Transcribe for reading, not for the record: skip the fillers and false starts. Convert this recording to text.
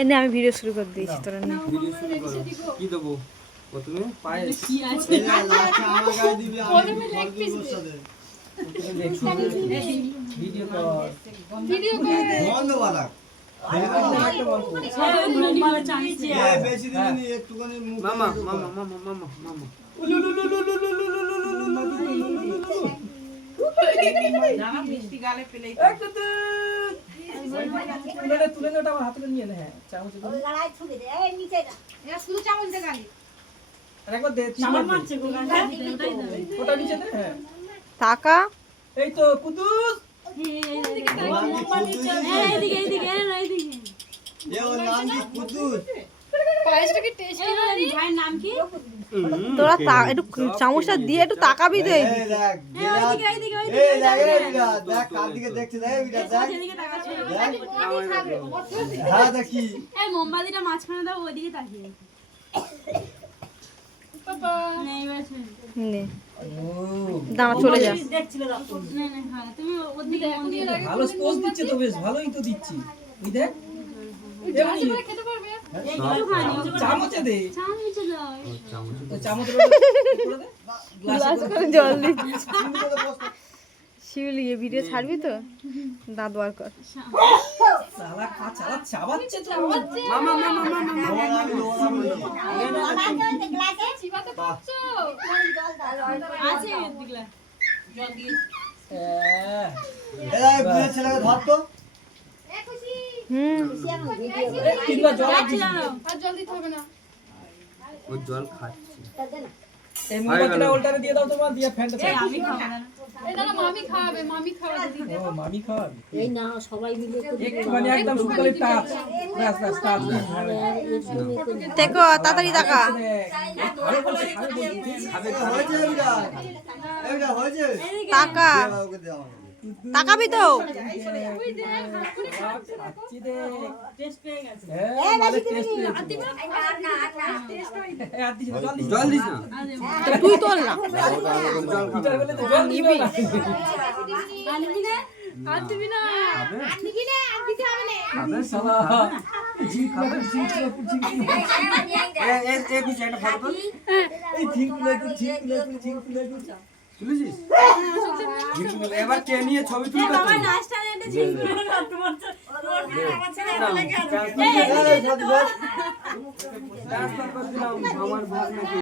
এনে আমি ভিডিও শুরু করে দিয়েছি তোরা না ভিডিও শুরু করো কি দেব প্রথমে পায়ে কি আছে আমার গায়ে দিবি প্রথমে লেগ পিস ভিডিও কর বন্ধ বালা বেশি দিবি একটুখানি মামা মামা মামা মামা মামা জানা মিষ্টি গালে ফেলেই তুলে নেটা আমার হাতে নিয়ে নে হ্যাঁ চামচ লড়াই ছুড়ে দে এই নিচে না এটা শুধু চামচ দিয়ে গালি আরেকবার দে চামচ মারছে গো গালে ওটা নিচে দে হ্যাঁ টাকা এই তো কুদুস এইদিকে এইদিকে এ ওর নাম কি কুদ্দুস পায়েসটা কি টেস্ট ভাইয়ের নাম কি তোরা একটু চামচটা দিয়ে একটু তাকাবি তো এই দেখ এইদিকে এই দেখ এই বিরাট দেখ কার দিকে দেখছিস এই বিরাট দেখ এদিকে তাকাচ্ছে হ্যাঁ দেখি এই মোমবাতিটা মাঝখানে দাও ওইদিকে তাকিয়ে নেই বাছে নে ও দাঁড়া চলে যা দেখছিলে না হ্যাঁ তুমি ওদিকে মন দিয়ে দেখো ভালো স্পোজ দিচ্ছে তো বেশ ভালোই তো দিচ্ছি ওই দেখ করে খেতে পারবে চামচে দে চামচে দাও চামচের উপরে দে গ্লাস করে জল দি শিউলি এই ভিডিও ছাড়বি তো দাঁত বার কর সালা চালা চাবাচ্ছে তো মামা মামা মামা গ্লাসে চিবাতে পারছো আছে দিগলা জল দিয়ে এই বুড়ো ছেলেকে ধর তো তিনবার জল যাচ্ছি জানো আর জল দিতে হবে না ও জল খাচ্ছে এই মোমবাতিটা ওলটারে দিয়ে দাও তোমার দিয়ে ফ্যানটা এই আমি খাবো না এটা না মামি খাওয়াবে দিদি ও মামি খাওয়াবি এই না সবাই মিলে একটুখানি একদম শুকালে টাচ ব্যাস ব্যাস টাচ দেখো তাড়াতাড়ি তাকা খাবে তো হয়েছে বিরাট এই বিরাট হয়েছে তাকা ওকে দে আমাকে তাকাবি তো খাচ্ছি দে টেস্ট পেয়ে গেছে হ্যাঁ মানে টেস্ট পেয়েছি আর দিস জল দিস না তুই তোল না হিটার বলে তো জল নিবি না আনবি না আর দিবি না আর দিবি না আর দিতে হবে না আবে সালা জি খাবে জি এ পিছে একটা ফটো এই ঠিক তুলেছিস এবার কে নিয়ে ছবি তুলবে বাবা নাস্তা এনে ঝিঙ্গুর তোমার ট্রান্সফার করে দিলাম আমার ভাগ নাকি